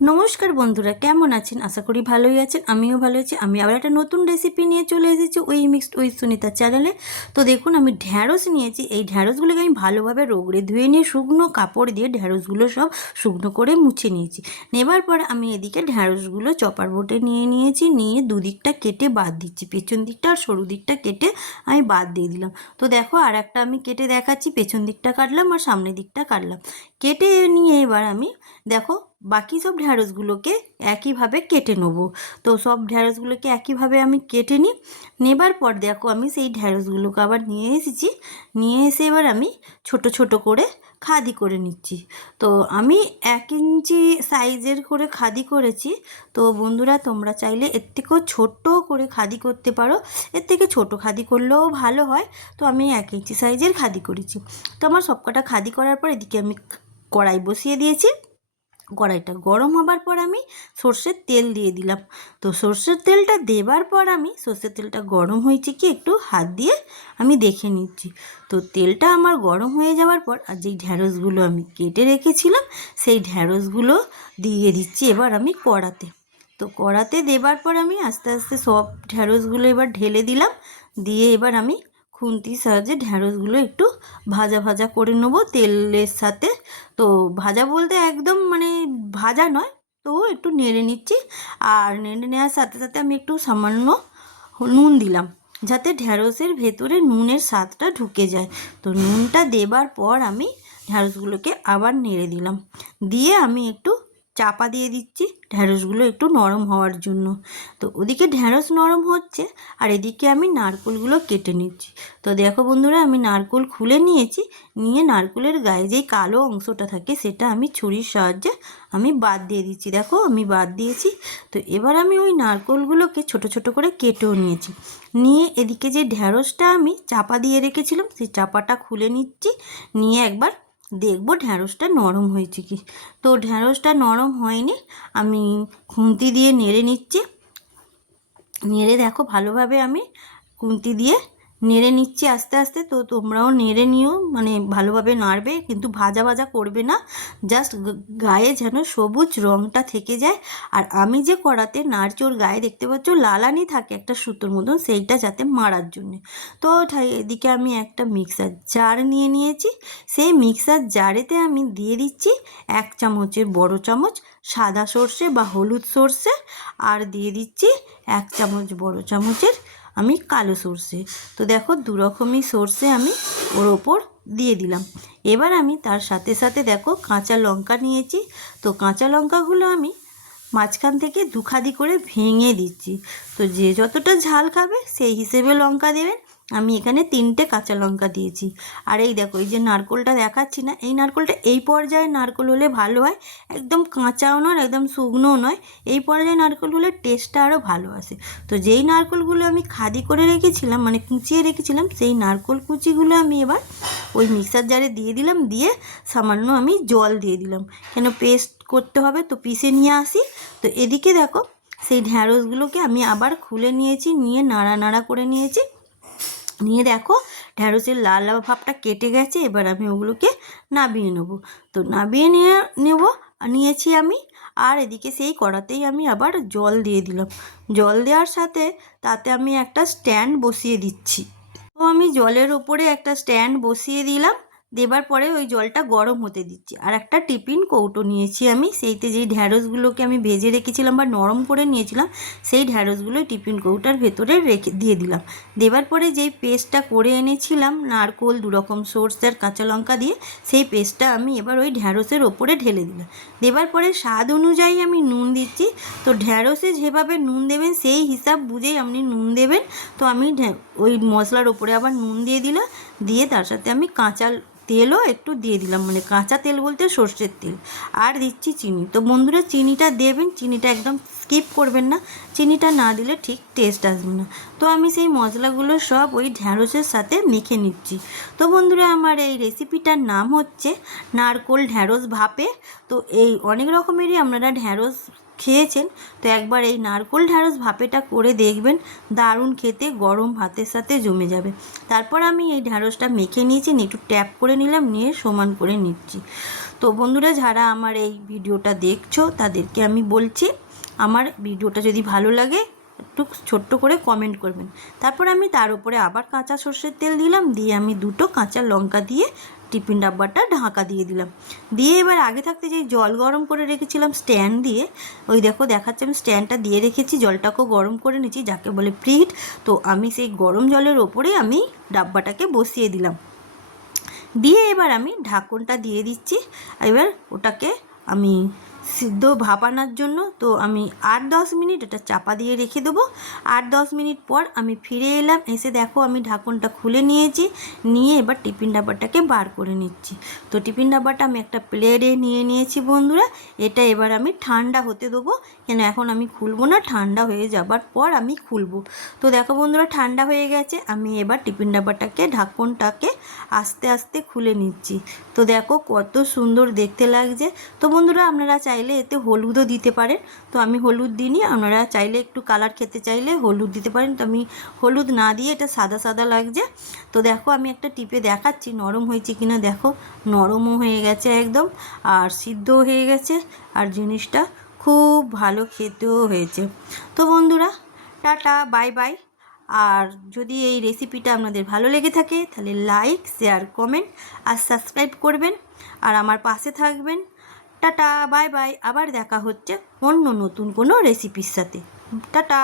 নমস্কার বন্ধুরা, কেমন আছেন? আশা করি ভালোই আছেন। আমিও ভালো আছি। আমি আবার একটা নতুন রেসিপি নিয়ে চলে এসেছি ওই মিক্সড উইথ সুনিতার চ্যানেলে। তো দেখুন, আমি ঢ্যাঁড়স নিয়েছি। এই ঢ্যাঁড়সগুলোকে আমি ভালোভাবে রগড়ে ধুয়ে নিয়ে শুকনো কাপড় দিয়ে ঢ্যাঁড়সগুলো সব শুকনো করে মুছে নিয়েছি। নেবার পর আমি এদিকে ঢ্যাঁড়সগুলো চপার বোটে নিয়ে নিয়েছি। নিয়ে দুদিকটা কেটে বাদ দিচ্ছি, পেছন দিকটা আর সরু দিকটা কেটে আমি বাদ দিয়ে দিলাম। তো দেখো, আর একটা আমি কেটে দেখাচ্ছি। পেছন দিকটা কাটলাম আর সামনের দিকটা কাটলাম। কেটে নিয়ে এবার আমি দেখো বাকি সব ঢ্যাঁড়সগুলোকে একইভাবে কেটে নেব। তো সব ঢ্যাঁড়সগুলোকে একইভাবে আমি কেটে নিই। নেবার পর দেখো, আমি সেই ঢ্যাঁড়সগুলোকে আবার নিয়ে এসেছি। নিয়ে এসে এবার আমি ছোট ছোট করে খাদি করে নিচ্ছি। তো আমি 1 ইঞ্চি সাইজের করে খাদি করেছি। তো বন্ধুরা, তোমরা চাইলে এর থেকেও ছোট্ট করে খাদি করতে পারো। এর থেকে ছোট খাদি করলেও ভালো হয়। তো আমি 1 ইঞ্চি সাইজের খাদি করেছি। তো আমার সবকটা খাদি করার পর এদিকে আমি কড়াই বসিয়ে দিয়েছি। কড়াইটা গরম হবার পর আমি সর্ষের তেল দিয়ে দিলাম। তো সর্ষের তেলটা দেবার পর আমি সর্ষের তেলটা গরম হয়েছে কি একটু হাত দিয়ে আমি দেখে নিচ্ছি। তো তেলটা আমার গরম হয়ে যাওয়ার পর আর যেই ঢ্যাঁড়সগুলো আমি কেটে রেখেছিলাম সেই ঢ্যাঁড়সগুলো দিয়ে দিচ্ছি এবার আমি কড়াতে। তো কড়াতে দেবার পর আমি আস্তে আস্তে সব ঢ্যাঁড়সগুলো এবার ঢেলে দিলাম। দিয়ে এবার আমি খুন্তির সাহায্যে ঢ্যাঁড়সগুলো একটু ভাজা ভাজা করে নেবো তেলের সাথে। তো ভাজা বলতে একদম মানে ভাজা নয়, তো একটু নেড়ে নিচ্ছি। আর নেড়ে নেওয়ার সাথে সাথে আমি একটু সামান্য নুন দিলাম, যাতে ঢ্যাঁড়সের ভেতরে নুনের স্বাদটা ঢুকে যায়। তো নুনটা দেবার পর আমি ঢ্যাঁড়সগুলোকে আবার নেড়ে দিলাম। দিয়ে আমি একটু চাপা দিয়ে দিচ্ছি ঢ্যাঁড়সগুলো একটু নরম হওয়ার জন্য। তো ওদিকে ঢ্যাঁড়স নরম হচ্ছে আর এদিকে আমি নারকেলগুলো কেটে নিচ্ছি। তো দেখো বন্ধুরা, আমি নারকেল খুলে নিয়েছি। নিয়ে নারকেলের গায়ে যেই কালো অংশটা থাকে সেটা আমি ছুরির সাহায্যে আমি বাদ দিয়ে দিচ্ছি। দেখো, আমি বাদ দিয়েছি। তো এবার আমি ওই নারকেলগুলোকে ছোট ছোট করে কেটেও নিয়েছি। নিয়ে এদিকে যে ঢ্যাঁড়সটা আমি চাপা দিয়ে রেখেছিলাম সেই চাপাটা খুলে নিচ্ছি। নিয়ে একবার দেখবো ঢ্যাঁড়সটা নরম হয়েছে কি। তো ঢ্যাঁড়সটা নরম হয়নি, আমি খুন্তি দিয়ে নেড়ে নিচ্ছি। নেড়ে দেখো ভালোভাবে আমি খুন্তি দিয়ে নেড়ে নিচ্ছি আস্তে আস্তে। তো তোমরাও নেড়ে নিও, মানে ভালোভাবে নাড়বে, কিন্তু ভাজা ভাজা করবে না। জাস্ট গায়ে যেন সবুজ রঙটা থেকে যায়। আর আমি যে কড়াতে নাড়ছি ওর গায়ে দেখতে পাচ্ছ লালানি থাকে একটা সুতোর মতন, সেইটা যাতে মারার জন্যে। তো এদিকে আমি একটা মিক্সার জার নিয়ে নিয়েছি। সেই মিক্সার জারেতে আমি দিয়ে দিচ্ছি 1 চামচের বড় চামচ সাদা সর্ষে বা হলুদ সর্ষে। আর দিয়ে দিচ্ছি 1 চামচ বড় চামচের আমি কালো সর্ষে। তো দেখো, দুরকমই সর্ষে আমি ওর ওপর দিয়ে দিলাম। এবার আমি তার সাথে সাথে দেখো কাঁচা লঙ্কা নিয়েছি। তো কাঁচা লঙ্কাগুলো আমি মাঝখান থেকে দুখাদি করে ভেঙে দিচ্ছি। তো যে যতটা ঝাল খাবে সেই হিসেবে লঙ্কা দেবেন। আমি এখানে 3টে কাঁচা লঙ্কা দিয়েছি। আর এই দেখো, এই যে নারকেলটা দেখাচ্ছি না, এই নারকেলটা এই পর্যায়ে নারকেল হলে ভালো হয়। একদম কাঁচাও নয়, একদম শুকনোও নয়। এই পর্যায়ে নারকেল হলে টেস্টটা আরও ভালো আসে। তো যেই নারকেলগুলো আমি খাদি করে রেখেছিলাম, মানে কুচিয়ে রেখেছিলাম, সেই নারকেল কুচিগুলো আমি এবার ওই মিক্সার জারে দিয়ে দিলাম। দিয়ে সামান্য আমি জল দিয়ে দিলাম, কেন পেস্ট করতে হবে, তো পিষে নিয়ে আসি। তো এদিকে দেখো, সেই ঢ্যাঁড়সগুলোকে আমি আবার খুলে নিয়েছি, নিয়ে নাড়া নাড়া করে নিয়েছি। নিয়ে দেখো ঢ্যাঁড়সের লাল লাল ভাবটা কেটে গেছে। এবার আমি ওগুলোকে নাবিয়ে নেবো। তো নাবিয়ে নিয়েছি আমি। আর এদিকে সেই কড়াতেই আমি আবার জল দিয়ে দিলাম। জল দেওয়ার সাথে তাতে আমি একটা স্ট্যান্ড বসিয়ে দিচ্ছি। তো আমি জলের ওপরে একটা স্ট্যান্ড বসিয়ে দিলাম। দেবার পরে ওই জলটা গরম হতে দিচ্ছি। আর একটা টিফিন কৌটো নিয়েছি আমি, সেইতে যেই ঢ্যাঁড়সগুলোকে আমি ভেজে রেখেছিলাম বা নরম করে নিয়েছিলাম সেই ঢ্যাঁড়সগুলোই টিফিন কৌটার ভেতরে দিয়ে দিলাম। দেবার পরে যেই পেস্টটা করে এনেছিলাম নারকেল, 2 রকম সর্ষে আর কাঁচা লঙ্কা দিয়ে, সেই পেস্টটা আমি এবার ওই ঢ্যাঁড়সের ওপরে ঢেলে দিলাম। দেবার পরে স্বাদ অনুযায়ী আমি নুন দিচ্ছি। তো ঢ্যাঁড়সে যেভাবে নুন দেবেন সেই হিসাব বুঝেই আপনি নুন দেবেন। তো আমি ওই মশলার ওপরে আবার নুন দিয়ে দিলাম। দিয়ে তার সাথে আমি কাঁচা তেলও একটু দিয়ে দিলাম, মানে কাঁচা তেল বলতে সর্ষের তেল। আর দিচ্ছি চিনি। তো বন্ধুরা, চিনিটা দেবেন, চিনিটা একদম স্কিপ করবেন না। চিনিটা না দিলে ঠিক টেস্ট আসবে না। তো আমি সেই মশলাগুলো সব ওই ঢ্যাঁড়সের সাথে মেখে নিচ্ছি। তো বন্ধুরা, আমার এই রেসিপিটার নাম হচ্ছে নারকেল ঢ্যাঁড়স ভাপে। তো এই অনেক রকমেরই আপনারা ঢ্যাঁড়স খেয়েছেন। তো একবার এই নারকেল ঢ্যাঁড়স ভাপেটা করে দেখবেন, দারুণ খেতে, গরম ভাতের সাথে জমে যাবে। তারপর আমি এই ঢ্যাঁড়সটা মেখে নিয়েছি, একটু ট্যাপ করে নিলাম, নিয়ে সমান করে নিচ্ছি। তো বন্ধুরা, যারা আমার এই ভিডিওটা দেখছো তাদেরকে আমি বলছি, আমার ভিডিওটা যদি ভালো লাগে একটু ছোট্ট করে কমেন্ট করবেন। তারপর আমি তার উপরে আবার কাঁচা সর্ষের তেল দিলাম, দিয়ে আমি 2টো কাঁচা লঙ্কা দিয়ে টিফিন ডাব্বাটা ঢাকা দিয়ে দিলাম। দিয়ে এবার আগে থাকতে যে জল গরম করে রেখেছিলাম স্ট্যান্ড দিয়ে, ওই দেখো দেখাচ্ছে আমি স্ট্যান্ডটা দিয়ে রেখেছি, জলটাকেও গরম করে নিয়েছি, যাকে বলে প্রিহিট। তো আমি সেই গরম জলের ওপরে আমি ডাব্বাটাকে বসিয়ে দিলাম, দিয়ে এবার আমি ঢাকনটা দিয়ে দিচ্ছি। এবার ওটাকে আমি সিদ্ধ ভাপানোর জন্য তো আমি 8-10 মিনিট এটা চাপা দিয়ে রেখে দেবো। 8-10 মিনিট পর আমি ফিরে এলাম, এসে দেখো আমি ঢাকনটা খুলে নিয়েছি, নিয়ে এবার টিফিন ডাব্বাটাকে বার করে নিচ্ছি। তো টিফিন ডাব্বাটা আমি একটা প্লেটে নিয়ে নিয়েছি বন্ধুরা, এটা এবার আমি ঠান্ডা হতে দেবো, কেন এখন আমি খুলবো না, ঠান্ডা হয়ে যাবার পর আমি খুলবো। তো দেখো বন্ধুরা, ঠান্ডা হয়ে গেছে, আমি এবার টিফিন ডাব্বাটাকে ঢাকনটাকে আস্তে আস্তে খুলে নিচ্ছি। তো দেখো কত সুন্দর দেখতে লাগছে। তো বন্ধুরা, আপনারা চাইলে এতে হলুদও দিতে পারেন, তো আমি হলুদ দিইনি, আপনারা চাইলে একটু কালার খেতে চাইলে হলুদ দিতে পারেন, তো আমি হলুদ না দিয়ে এটা সাদা সাদা লাগছে। তো দেখো আমি একটা টিপে দেখাচ্ছি নরম হয়েছে কিনা, দেখো নরমও হয়ে গেছে একদম, আর সিদ্ধও হয়ে গেছে, আর জিনিসটা খুব ভালো খেতেও হয়েছে। তো বন্ধুরা, টাটা, বাই বাই। আর যদি এই রেসিপিটা আপনাদের ভালো লেগে থাকে তাহলে লাইক, শেয়ার, কমেন্ট আর সাবস্ক্রাইব করবেন, আর আমার পাশে থাকবেন। Tata, bye bye. আবার দেখা হচ্ছে অন্য নতুন কোনো রেসিপির সাথে। টাটা।